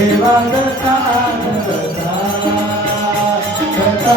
ಸೇವಾದತ Katha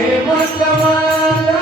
वैमनवंत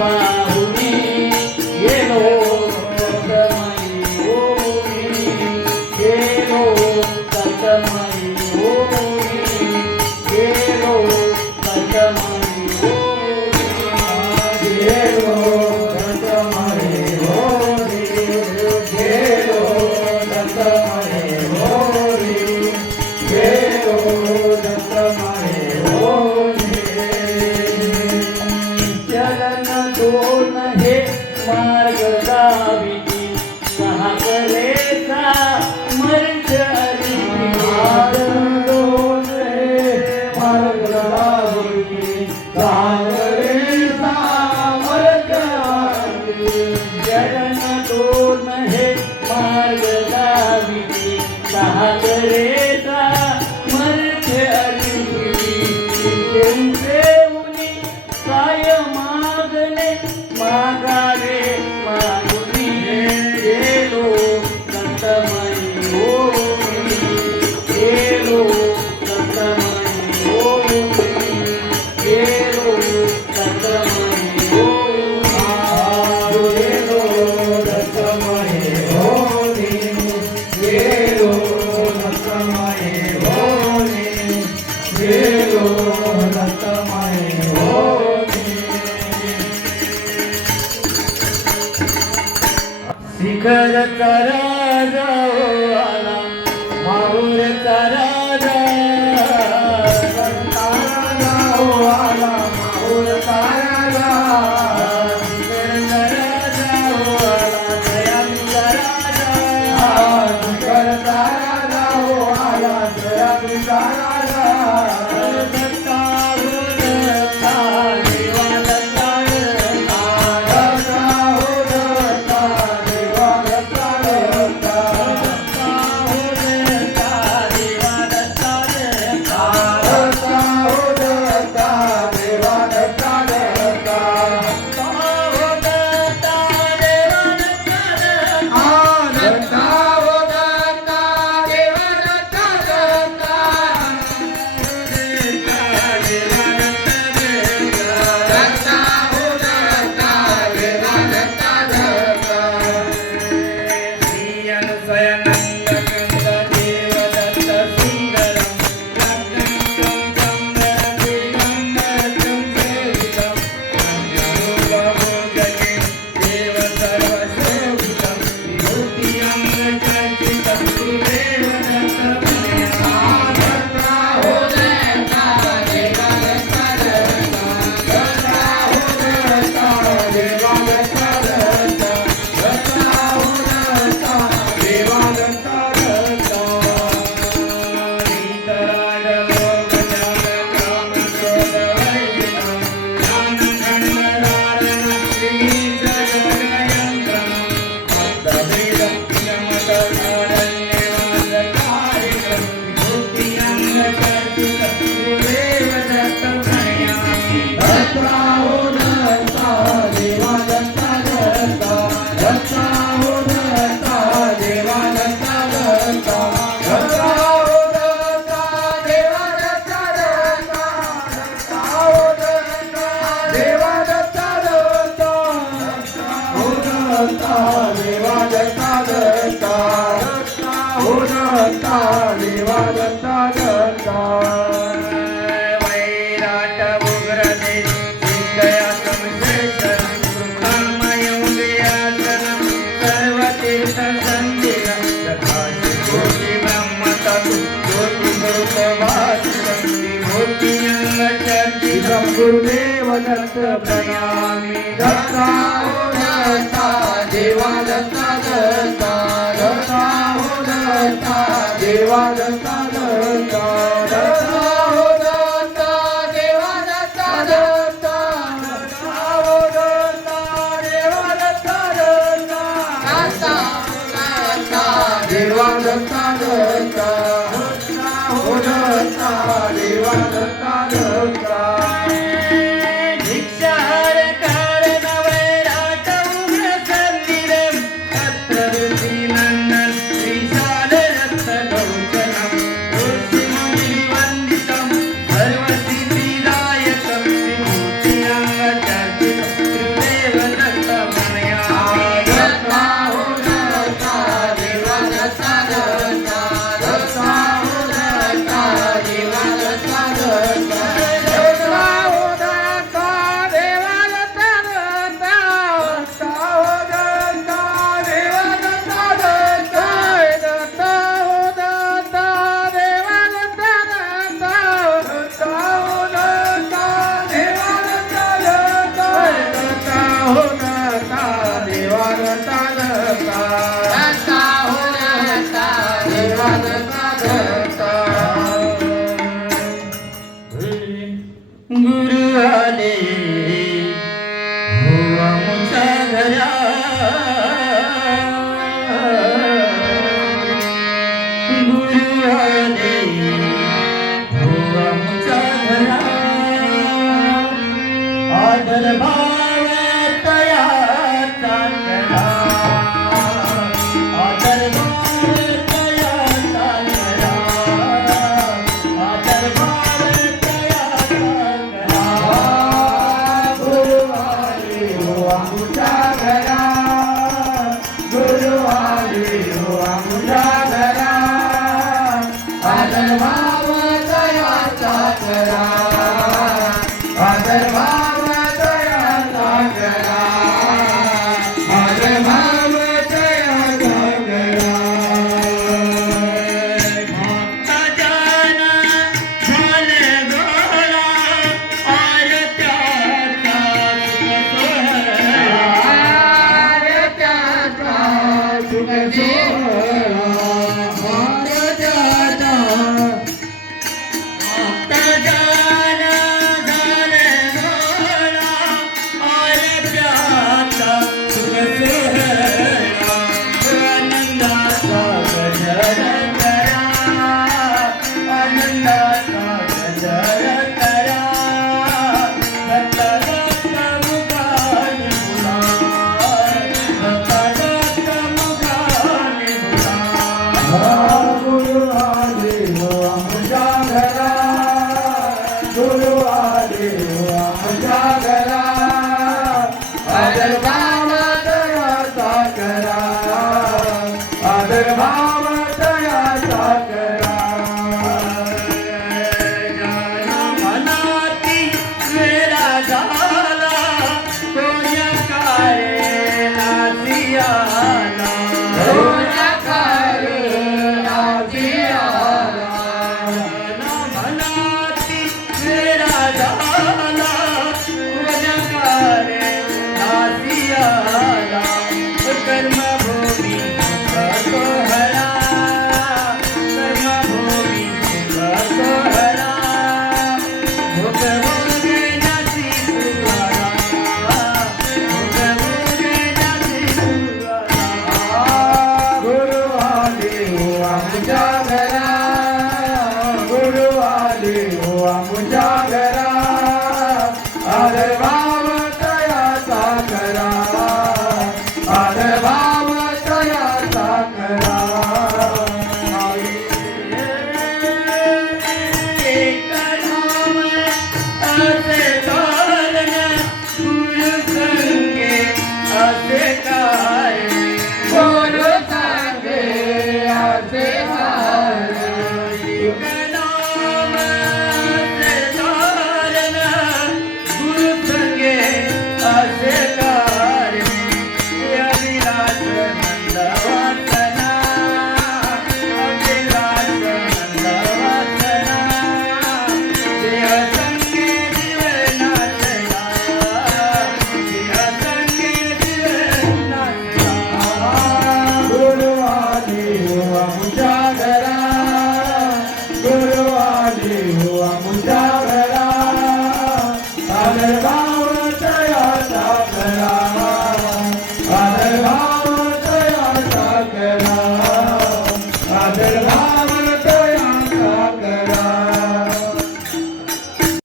barro